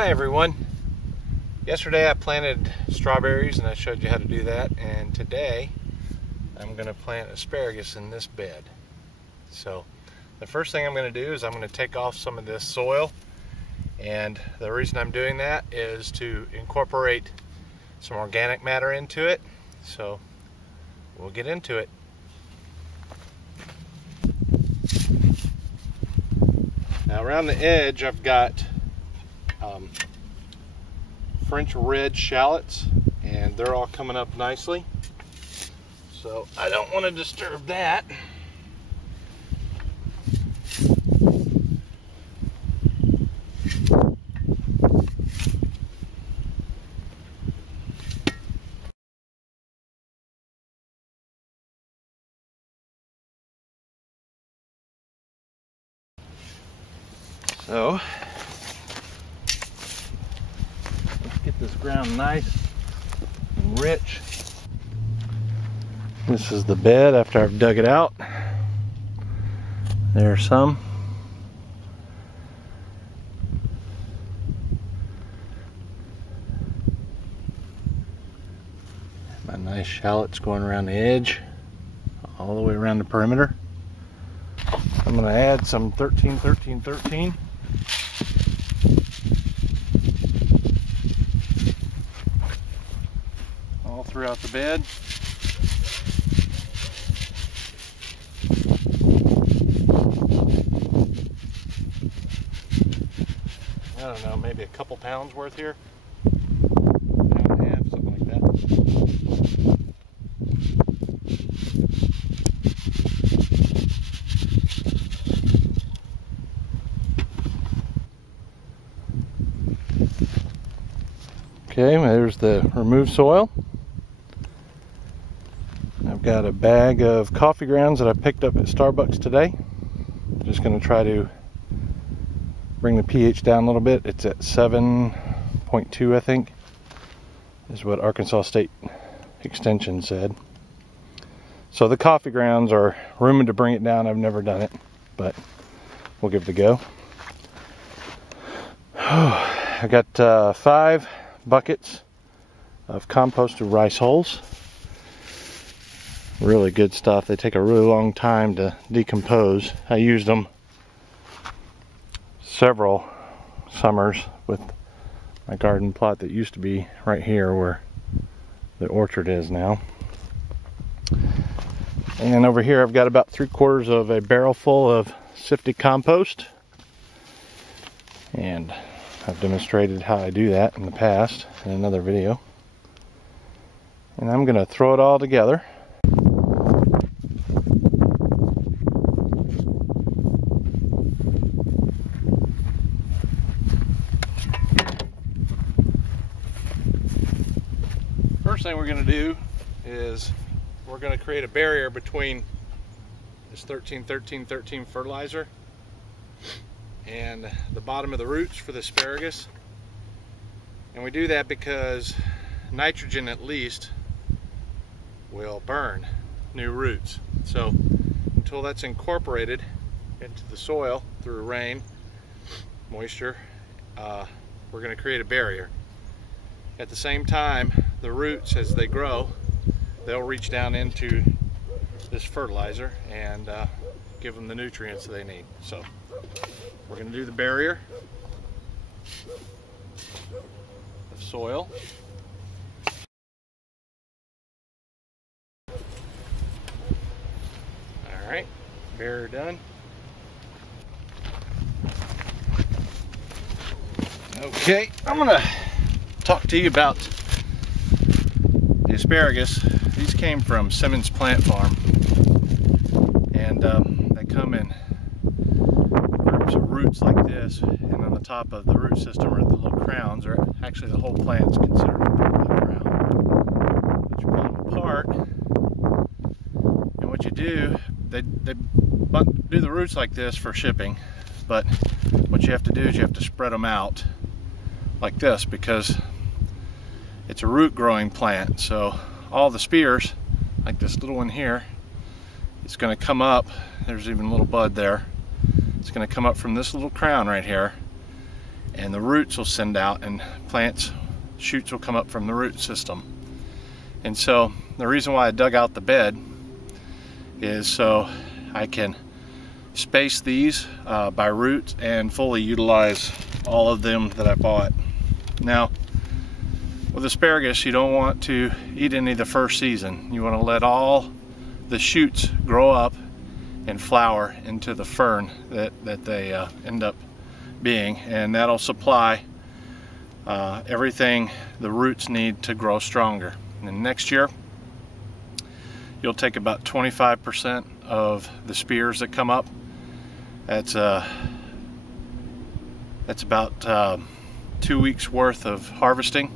Hi everyone. Yesterday I planted strawberries and I showed you how to do that, and today I'm going to plant asparagus in this bed. So the first thing I'm going to do is I'm going to take off some of this soil, and the reason I'm doing that is to incorporate some organic matter into it. So we'll get into it. Now around the edge I've got French red shallots, and they're all coming up nicely, so I don't want to disturb that. So let's get this ground nice and rich. This is the bed after I've dug it out. There's some. My nice shallots going around the edge, all the way around the perimeter. I'm going to add some 13-13-13. All throughout the bed. I don't know, maybe a couple pounds worth here. Pound and a half, something like that. Okay, there's the removed soil. I've got a bag of coffee grounds that I picked up at Starbucks today. I'm just going to try to bring the pH down a little bit. It's at 7.2, I think, is what Arkansas State Extension said. So the coffee grounds are rumored to bring it down. I've never done it, but we'll give it a go. I got 5 buckets of composted rice hulls. Really good stuff. They take a really long time to decompose. I used them several summers with my garden plot that used to be right here where the orchard is now. And over here I've got about 3/4 of a barrel full of sifted compost, and I've demonstrated how I do that in the past in another video. And I'm going to throw it all together. First thing we're going to do is we're going to create a barrier between this 13-13-13 fertilizer and the bottom of the roots for the asparagus. And we do that because nitrogen at least will burn new roots. So until that's incorporated into the soil through rain, moisture, we're going to create a barrier. At the same time, the roots, as they grow, they'll reach down into this fertilizer and give them the nutrients they need. So we're going to do the barrier of soil. All right, barrier done. Okay, I'm going to talk to you about the asparagus. These came from Simmons Plant farm, and they come in groups of roots like this, and on the top of the root system are the little crowns, or actually the whole plant's considered a crown. But you pull them apart, and what you do, they do the roots like this for shipping, but what you have to do is you have to spread them out like this, because it's a root growing plant. So all the spears, like this little one here, it's going to come up. There's even a little bud there. It's going to come up from this little crown right here, and the roots will send out, and shoots will come up from the root system. And so the reason why I dug out the bed is so I can space these by root and fully utilize all of them that I bought. Now, with asparagus, you don't want to eat any the first season. You want to let all the shoots grow up and flower into the fern that they end up being, and that'll supply everything the roots need to grow stronger. And next year, you'll take about 25% of the spears that come up. That's about 2 weeks worth of harvesting.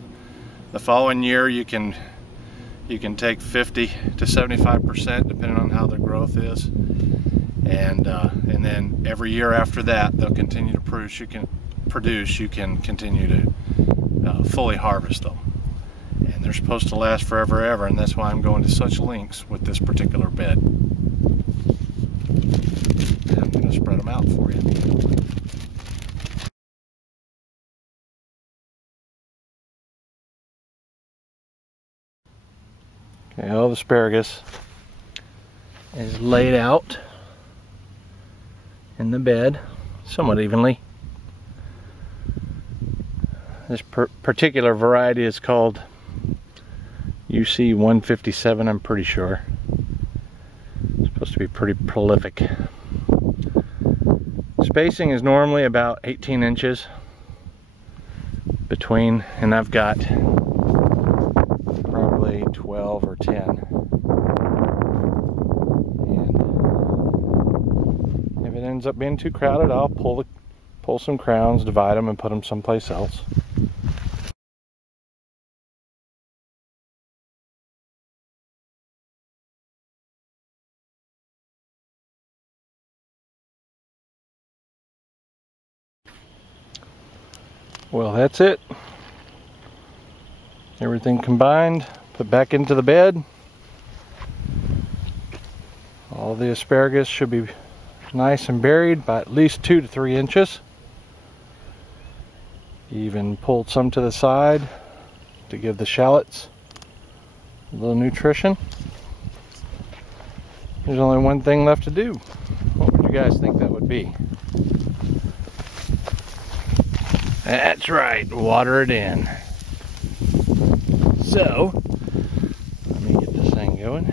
The following year, you can take 50 to 75%, depending on how the growth is, and then every year after that, they'll continue to produce. You can continue to fully harvest them, and they're supposed to last forever, ever, and that's why I'm going to such lengths with this particular bed. And I'm going to spread them out for you. Okay, all the asparagus is laid out in the bed somewhat evenly. This particular variety is called UC 157, I'm pretty sure. It's supposed to be pretty prolific. Spacing is normally about 18 inches between, and I've got probably 12 or 10. And if it ends up being too crowded, I'll pull some crowns, divide them, and put them someplace else. Well, that's it. Everything combined, put back into the bed. All the asparagus should be nice and buried by at least 2 to 3 inches. Even pulled some to the side to give the shallots a little nutrition. There's only one thing left to do. What would you guys think that would be? That's right, water it in. So, let me get this thing going.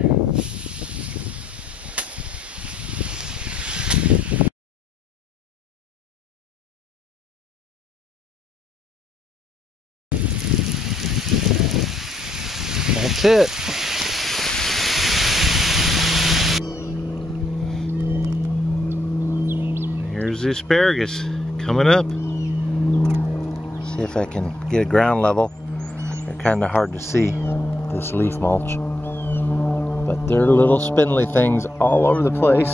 That's it. Here's the asparagus coming up. See if I can get a ground level. They're kind of hard to see, this leaf mulch, but they're little spindly things all over the place.